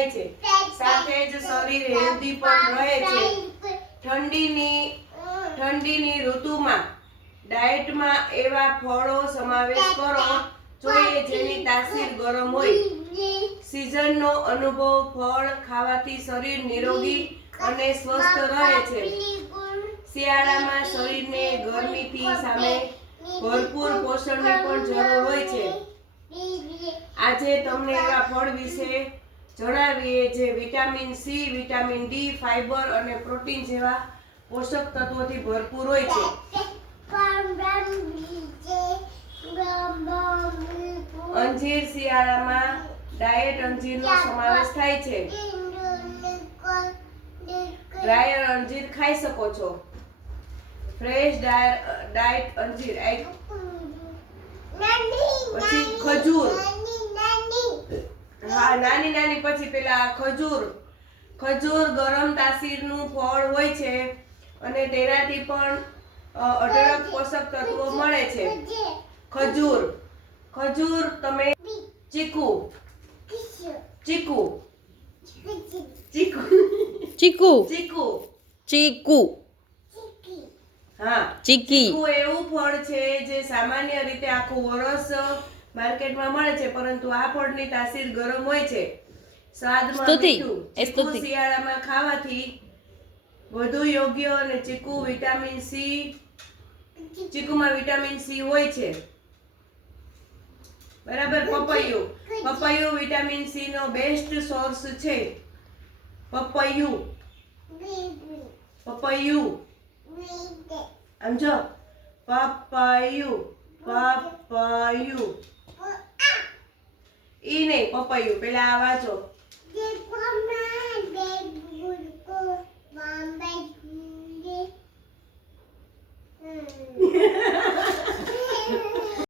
થાય છે, સાથે જ શરીર હેલ્ધી પણ રહે છે. ઠંડીની ઋતુમાં ડાયટમાં એવા ફળો સમાવેશ કરવો જોઈએ જેની તાસીર ગરમ હોય. સીઝનનો અનુભવ, ફળ ખાવાથી શરીર નિરોગી અને સ્વસ્થ રહે છે. શિયાળામાં શરીરને ગરમીથી સામે ભરપૂર પોષણની પણ જરૂર હોય છે. આજે તમને એવા ફળ વિશે જણાવીએ જે vitamin C, vitamin D, fibre અને પ્રોટીન જેવા પોષક તત્વોથી ભરપૂર હોય છે. અંજીર શિયાળામાં ડાયટ અંજીરનો સમાવેશ થાય છે. ડ્રાયર અંજીર ખાઈ શકો છો. ફ્રેશ ડાયટ અંજીર. પછી ખજૂર. હા, નાની પછી પેલા ખજૂર ગરમ તાસીરનું ફળ હોય છે અને તેનાથી પણ અઢળક પોષક તત્વો મળે છે. ખજૂર તમે ચીકુ હા, ચીકુ એવું ફળ છે જે સામાન્ય રીતે આખું વર્ષ માર્કેટમાં મળે છે, પરંતુ આ ફળની તાસીર ગરમ હોય છે. સ્વાદમાં મીઠું. ચીકુ શિયાળામાં ખાવાથી વધુ યોગ્ય અને ચીકુમાં વિટામિન સી હોય છે. બરાબર. પપૈયું વિટામિન સી નો બેસ્ટ સોર્સ છે. પપૈયું સમજો. પપૈયું ઈ નહીં, પપૈયું. પેલા આ વાંચો.